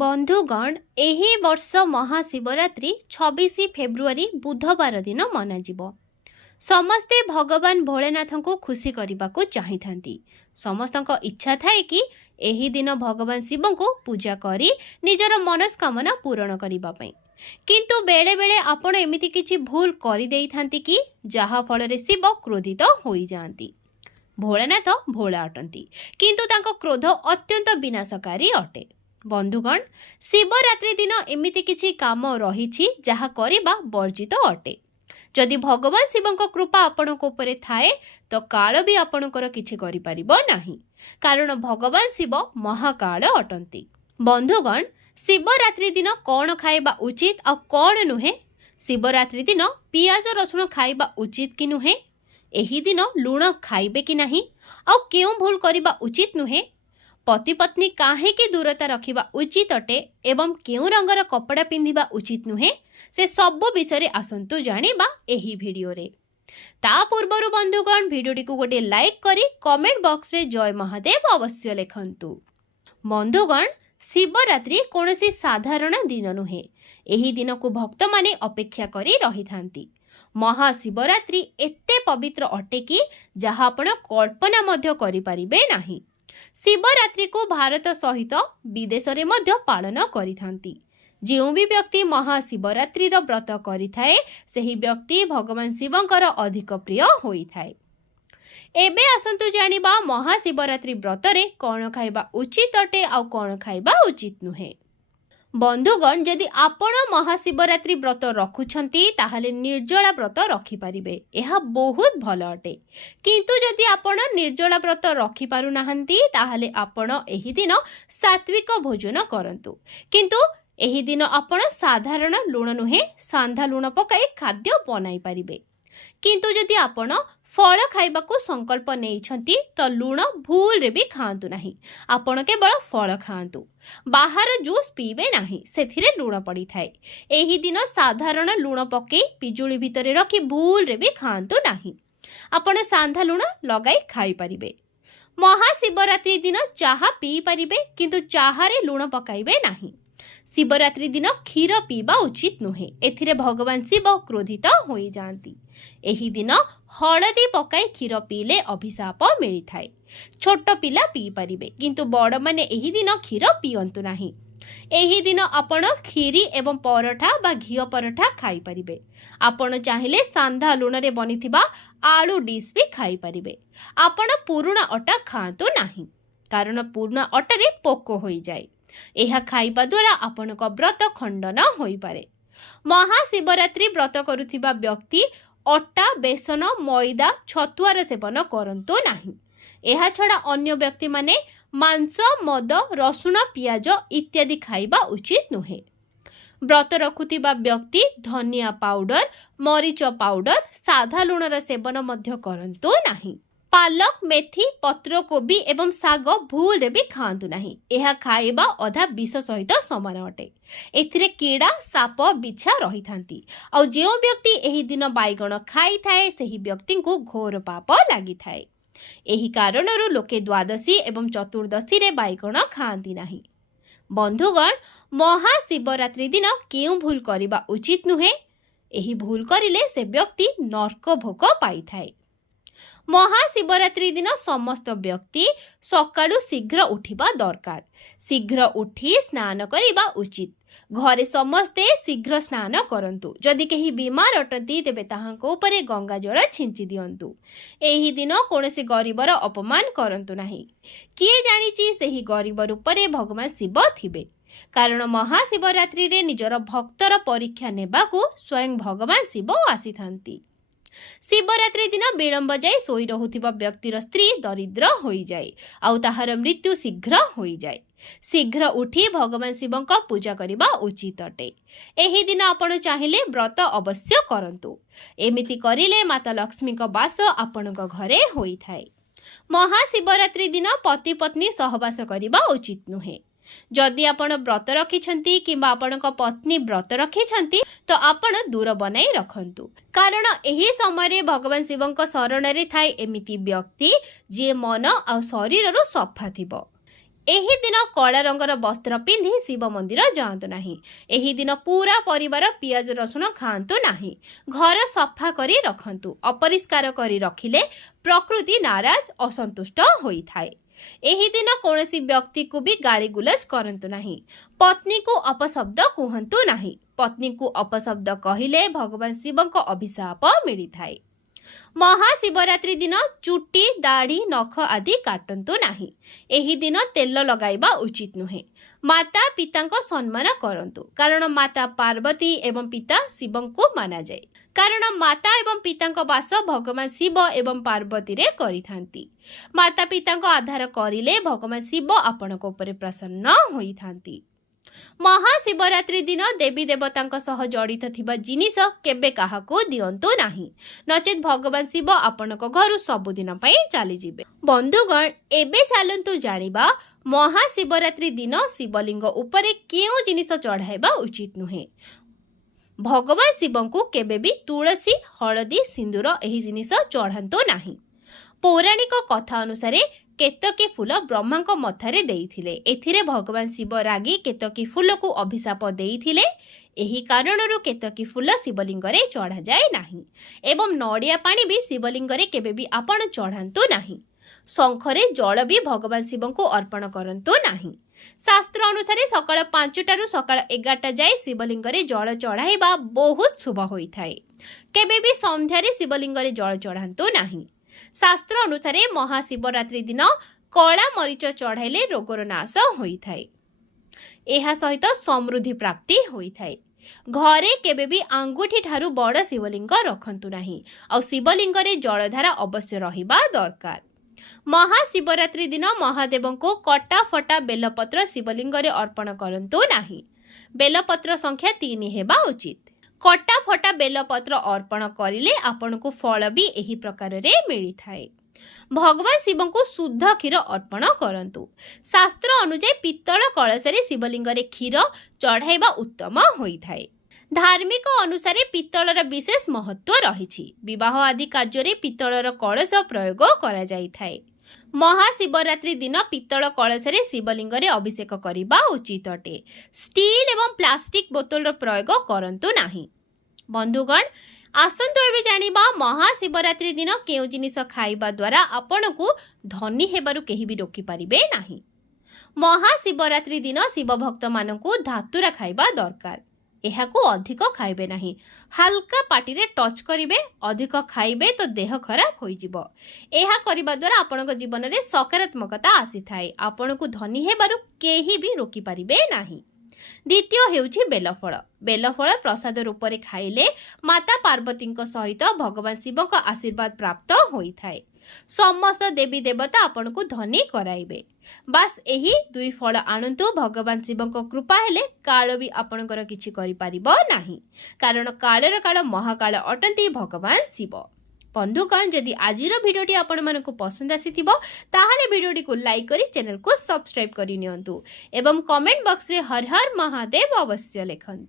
बंधुगण एही वर्ष महाशिवरात्रि 26 फेब्रुआरी बुधवार दिन मनाजिब। समस्ते भगवान भोलेनाथ को खुशी करने को चाहिए। समस्त इच्छा थाए कि एही दिन भगवान शिव को पूजा करी निजर मनस्कामना पूरण करने। किंतु बेले बेले आपण एमिति किछि भूल करि देइथांती कि जहा फल शिव क्रोधित हो जाती। भोलेनाथ भोला अटंती किंतु तांको क्रोध अत्यंत विनाशकारी अटे। बंधुगण शिवरात्रि दिन एमिति किछि काम रहिछि जहा करिबा वर्जित अटे। जदि भगवान शिवंक कृपा आपणक उपरे थाए तो काल भी आपणकर किछि करि परिबो नाही, कारण भगवान शिव महाकाल अटंती। बंधुगण शिवरात्रि दिन कौन खाइबा उचित आ कौन नुहे? शिवरात्रि दिन पियाज रसुण खाइबा उचित कि नुहे? एही दिन लुण खाइबे कि नाही? आ केउ भूल करिबा उचित नुहे? पति पत्नी काहेकि दूरता रखिबा उचित अटे एवं केउ रंगर कपड़ा पिंधिबा उचित नुहे, से सब विषय आसंतु जानिबा एही वीडियो रे। ता पूर्वरु बंधुगण वीडियोटी को गोटे लाइक करी कमेंट बॉक्स रे जय महादेव अवश्य लिखंतु। बंधुगण शिवरात्रि कोनोसी साधारण दिन नुहे। एही दिन को भक्त माने अपेक्षा करी रही थांती। महाशिवरात्रि एते पवित्र अटे कि जहा आपण कल्पना मध्य करि परिबे नाही। शिवरात्रि को भारत सहित विदेश रे मध्य पालन करिथांती। जो भी व्यक्ति महाशिवरात्रि व्रत करिथाए सेही व्यक्ति भगवान शिवंकर अधिक प्रिय होइथाए। एबे आसंतु जानिबा महाशिवरात्रि व्रत रे कौन खाइबा उचित अटे आ कौन खाइबा उचित नुहे। बंधुगण जदि आपण महाशिवरात्रि व्रत रखुछंती ताहले निर्जला व्रत रखि परिबे, एहा बहुत भल अटे। किंतु जदि आपण निर्जला व्रत रखि पारु नाहंती ताहले आपण एही दिन सात्विक भोजन करंतु। किंतु एही दिन आपण साधारण लुण नुहे सांधा लुण पकाई खाद्य बनाई परिबे। किंतु जदि आपण फल खाइबा को संकल्प नेइछंती तो लुण भूल रे भी खांतु नाही। आपण केवल फल खांतु, बाहर जूस पीबे नाही, सेथिरे लुण पड़ी थाए। एही दिन साधारण लुण पके पिजुली भितरे रखी भूल रे भी खांतु नाही। आपण सांधा लुण लगाई खाई परिबे। महाशिवरात्रि दिन चाहा पी परिबे किंतु चाहारे लुण पकाइबे नाही। शिवरात्रि दिन क्षीर पीबा उचित नुहे, एथिरे भगवान शिव क्रोधित हो जाती। एही दिन हलदी पकाई क्षीर पीले अभिशाप मिली थाए। छोट पिला पी परिबे किंतु बड़ माने एही दिन क्षीर पियंतु नाही। एही दिन आपण खीरी एवं परोठा बा घियो परोठा खाई परिबे। आपण चाहिले सांधा लुण रे बनिथिबा आलू डिश भी खाई परिबे। आपण पुरुणा अटा खांतु नाही, कारण पुरुणा अटा रे पोको होई जाए। एहा खाइबा द्वारा आपनक व्रत खंडन होई पारे। महाशिवरात्रि व्रत करुथिबा व्यक्ति अटा बेसन मैदा छतुआर सेवन करंतु नाही। एहा छड़ा अन्य व्यक्ति माने मांस मद रसुण पियाज इत्यादि खाइबा उचित नुहे। व्रत रखुथिबा व्यक्ति धनिया पाउडर मरीच पाउडर साधा लुणर सेवन मध्य करंतु नाही। पालक मेथी पत्र कोबी एवं साग भूल रे भी खांतु नाही। एहा खाइबा अधा विष सहित समान अटे। एथिरे कीड़ा साप बिछा रही थांती। और जो व्यक्ति एही दिन बाइगण खाई थाए सेही व्यक्ति को घोर पाप लगी थाए। एही कारणरू लोके द्वादशी एवं चतुर्दशी रे बाइगण खांती नाही। बंधुगण महाशिवरात्रि दिन केउ भूल करिबा उचित नुहे। एही भूल करिले से व्यक्ति नरक भोग पाई थाए। महाशिवरात्रि दिन समस्त व्यक्ति सकाळु शीघ्र उठिबा दरकार। शीघ्र उठी स्नान करिबा उचित। घरे समस्ते शीघ्र स्नान करंतु। जदि केही बीमार अटंती तेबे ताहांको उपरे गंगा जल छिंची दियंतु। एही दिन कोनोसी गरीबर अपमान करंतु नाही। किए जानिछि सेही गरीबर उपरे भगवान शिव थिबे, कारण महाशिवरात्रि रे निजर भक्तर परीक्षा नेबाकू स्वयं भगवान शिव आसीथांती। शिवरात्रि दिन विलंब जाए सोई रहुथिबा व्यक्तिर स्त्री दरिद्र होई जाए आउ ताहार मृत्यु शीघ्र होई जाए। शीघ्र उठी भगवान शिवंक पूजा करिबा उचित अटे। एही दिन आपण चाहिले व्रत अवश्य करंतु। एमिति करिले माता लक्ष्मी का वास आपणक घरे होई थाए। महाशिवरात्रि दिन पति पत्नी सहवास करिबा उचित नुहे। जदि आपण व्रत रखिछंती किंबा आपणक पत्नी व्रत रखिछंती तो आपण दूर बनाई रखंतु, कारण एही समय भगवान शिवंक शरण रे थाए एमिति व्यक्ति जे मन आ शरीर रो सफा थिबो। ଏହି ଦିନ କଳା ରଙ୍ଗର ବସ୍ତ୍ର ପିନ୍ଧି ଶିବ ମନ୍ଦିର ଯାଆନ୍ତୁ ନାହିଁ। ଏହି ଦିନ ପୁରା ପରିବାର ପିଆଜ ରସୁଣ ଖାଆନ୍ତୁ ନାହିଁ। ଘର ସଫା କରି ରଖନ୍ତୁ। ଅପରିଷ୍କାର କରି ରଖିଲେ ପ୍ରକୃତି ନାରାଜ ଅସନ୍ତୁଷ୍ଟ ହୋଇଥାଏ। ଏହି ଦିନ କୌଣସି ବ୍ୟକ୍ତିକୁ ବି ଗାଳିଗୁଲଜ କରନ୍ତୁ ନାହିଁ। ପତ୍ନୀକୁ ଅପଶବ୍ଦ କୁହନ୍ତୁ ନାହିଁ। ପତ୍ନୀକୁ ଅପଶବ୍ଦ କହିଲେ ଭଗବାନ ଶିବଙ୍କ ଅଭିଶାପ ମିଳିଥାଏ। ମହାଶିବରାତ୍ରି ଦିନ ଚୁଟି ଦାଢ଼ି ନଖ ଆଦି କାଟନ୍ତୁ ନାହିଁ। ଏହି ଦିନ ତେଲ ଲଗାଇବା ଉଚିତ ନୁହେଁ। ମାତା ପିତାଙ୍କ ସମ୍ମାନ କରନ୍ତୁ, କାରଣ ମାତା ପାର୍ବତୀ ଏବଂ ପିତା ଶିବଙ୍କୁ ମାନାଯାଏ। କାରଣ ମାତା ଏବଂ ପିତାଙ୍କ ବାସ ଭଗବାନ ଶିବ ଏବଂ ପାର୍ବତୀରେ କରିଥାନ୍ତି। ମାତା ପିତାଙ୍କ ଆଧାର କରିଲେ ଭଗବାନ ଶିବ ଆପଣଙ୍କ ଉପରେ ପ୍ରସନ୍ନ ହୋଇଥାନ୍ତି। ମହାଶିବରାତ୍ରି ଦିନ ଦେବୀ ଦେବତାଙ୍କ ସହ ଜଡ଼ିତ ଥିବା ଜିନିଷ କେବେ କାହାକୁ ଦିଅନ୍ତୁ ନାହିଁ, ନଚେତ୍ ଭଗବାନ ଶିବ ଆପଣଙ୍କ ଘରୁ ସବୁଦିନ ପାଇଁ ଚାଲିଯିବେ। ବନ୍ଧୁଗଣ, ଏବେ ଚାଲନ୍ତୁ ଜାଣିବା ମହାଶିବରାତ୍ରି ଦିନ ଶିବଲିଙ୍ଗ ଉପରେ କେଉଁ ଜିନିଷ ଚଢ଼ାଇବା ଉଚିତ ନୁହେଁ। ଭଗବାନ ଶିବଙ୍କୁ କେବେ ବି ତୁଳସୀ, ହଳଦୀ, ସିନ୍ଦୁର ଏହି ଜିନିଷ ଚଢ଼ାନ୍ତୁ ନାହିଁ। ପୌରାଣିକ କଥା ଅନୁସାରେ କେତକୀ ଫୁଲ ବ୍ରହ୍ମାଙ୍କ ମଥାରେ ଦେଇଥିଲେ। ଏଥିରେ ଭଗବାନ ଶିବ ରାଗି କେତକୀ ଫୁଲକୁ ଅଭିଶାପ ଦେଇଥିଲେ। ଏହି କାରଣରୁ କେତକୀ ଫୁଲ ଶିବଲିଙ୍ଗରେ ଚଢ଼ାଯାଏ ନାହିଁ ଏବଂ ନଡ଼ିଆ ପାଣି ବି ଶିବଲିଙ୍ଗରେ କେବେ ବି ଆପଣ ଚଢ଼ାନ୍ତୁ ନାହିଁ। ଶଙ୍ଖରେ ଜଳ ବି ଭଗବାନ ଶିବଙ୍କୁ ଅର୍ପଣ କରନ୍ତୁ ନାହିଁ। ଶାସ୍ତ୍ର ଅନୁସାରେ ସକାଳ 5ଟାରୁ ସକାଳ 11ଟା ଯାଏ ଶିବଲିଙ୍ଗରେ ଜଳ ଚଢ଼ାଇବା ବହୁତ ଶୁଭ ହୋଇଥାଏ। କେବେ ବି ସନ୍ଧ୍ୟାରେ ଶିବଲିଙ୍ଗରେ ଜଳ ଚଢ଼ାନ୍ତୁ ନାହିଁ। ଶାସ୍ତ୍ର ଅନୁସାରେ ମହାଶିବରାତ୍ରି ଦିନ କଳା ମରିଚ ଚଢ଼ାଇଲେ ରୋଗର ନାଶ ହୋଇଥାଏ। ଏହା ସହିତ ସମୃଦ୍ଧି ପ୍ରାପ୍ତି ହୋଇଥାଏ। ଘରେ କେବେ ବି ଆଙ୍ଗୁଠି ଠାରୁ ବଡ଼ ଶିବଲିଙ୍ଗ ରଖନ୍ତୁ ନାହିଁ ଆଉ ଶିବଲିଙ୍ଗରେ ଜଳଧାରା ଅବଶ୍ୟ ରହିବା ଦରକାର। ମହାଶିବରାତ୍ରି ଦିନ ମହାଦେବଙ୍କୁ କଟା ଫଟା ବେଲପତ୍ର ଶିବଲିଙ୍ଗରେ ଅର୍ପଣ କରନ୍ତୁ ନାହିଁ। ବେଲପତ୍ର ସଂଖ୍ୟା 3 ହେବା ଉଚିତ। କଟା ଫଟା ବେଲପତ୍ର ଅର୍ପଣ କରିଲେ ଆପଣଙ୍କୁ ଫଳ ବି ଏହି ପ୍ରକାରରେ ମିଳିଥାଏ। ଭଗବାନ ଶିବଙ୍କୁ ଶୁଦ୍ଧ କ୍ଷୀର ଅର୍ପଣ କରନ୍ତୁ। ଶାସ୍ତ୍ର ଅନୁଯାୟୀ ପିତ୍ତଳ କଳସରେ ଶିବଲିଙ୍ଗରେ କ୍ଷୀର ଚଢ଼ାଇବା ଉତ୍ତମ ହୋଇଥାଏ। ଧାର୍ମିକ ଅନୁସାରେ ପିତ୍ତଳର ବିଶେଷ ମହତ୍ତ୍ୱ ରହିଛି। ବିବାହ ଆଦି କାର୍ଯ୍ୟରେ ପିତ୍ତଳର କଳସ ପ୍ରୟୋଗ କରାଯାଇଥାଏ। ମହାଶିବରାତ୍ରି ଦିନ ପିତ୍ତଳ କଳସରେ ଶିବଲିଙ୍ଗରେ ଅଭିଷେକ କରିବା ଉଚିତ ଅଟେ। ଷ୍ଟିଲ୍ ଏବଂ ପ୍ଲାଷ୍ଟିକ ବୋତଲର ପ୍ରୟୋଗ କରନ୍ତୁ ନାହିଁ। ବନ୍ଧୁଗଣ, ଆସନ୍ତୁ ଏବେ ଜାଣିବା ମହାଶିବରାତ୍ରି ଦିନ କେଉଁ ଜିନିଷ ଖାଇବା ଦ୍ୱାରା ଆପଣଙ୍କୁ ଧନୀ ହେବାରୁ କେହି ବି ରୋକିପାରିବେ ନାହିଁ। ମହାଶିବରାତ୍ରି ଦିନ ଶିବ ଭକ୍ତମାନଙ୍କୁ ଧାତୁରା ଖାଇବା ଦରକାର। ଏହାକୁ ଅଧିକ ଖାଇବେ ନାହିଁ। ହାଲକା ପାଟିରେ ଟଚ୍ କରିବେ। ଅଧିକ ଖାଇବେ ତ ଦେହ ଖରାପ ହୋଇଯିବ। ଏହା କରିବା ଦ୍ୱାରା ଆପଣଙ୍କ ଜୀବନରେ ସକାରାତ୍ମକତା ଆସିଥାଏ। ଆପଣଙ୍କୁ ଧନୀ ହେବାରୁ କେହି ବି ରୋକିପାରିବେ ନାହିଁ। ଦ୍ୱିତୀୟ ହେଉଛି ବେଲଫଳ। ବେଲଫଳ ପ୍ରସାଦ ରୂପରେ ଖାଇଲେ ମାତା ପାର୍ବତୀଙ୍କ ସହିତ ଭଗବାନ ଶିବଙ୍କ ଆଶୀର୍ବାଦ ପ୍ରାପ୍ତ ହୋଇଥାଏ। ସମସ୍ତ ଦେବୀ ଦେବତା ଆପଣଙ୍କୁ ଧନୀ କରାଇବେ। ବାସ୍ ଏହି 2 ଫଳ ଆଣନ୍ତୁ। ଭଗବାନ ଶିବଙ୍କ କୃପା ହେଲେ କାଳ ବି ଆପଣଙ୍କର କିଛି କରିପାରିବ ନାହିଁ, କାରଣ କାଳର କାଳ ମହାକାଳ ଅଟନ୍ତି ଭଗବାନ ଶିବ। ବନ୍ଧୁଗଣ, ଯଦି ଆଜିର ଭିଡ଼ିଓଟି ଆପଣମାନଙ୍କୁ ପସନ୍ଦ ଆସିଥିବ ତାହେଲେ ଭିଡ଼ିଓଟିକୁ ଲାଇକ୍ କରି ଚ୍ୟାନେଲକୁ ସବସ୍କ୍ରାଇବ୍ କରି ନିଅନ୍ତୁ ଏବଂ କମେଣ୍ଟ ବକ୍ସରେ ହର ହର ମହାଦେବ ଅବଶ୍ୟ ଲେଖନ୍ତୁ।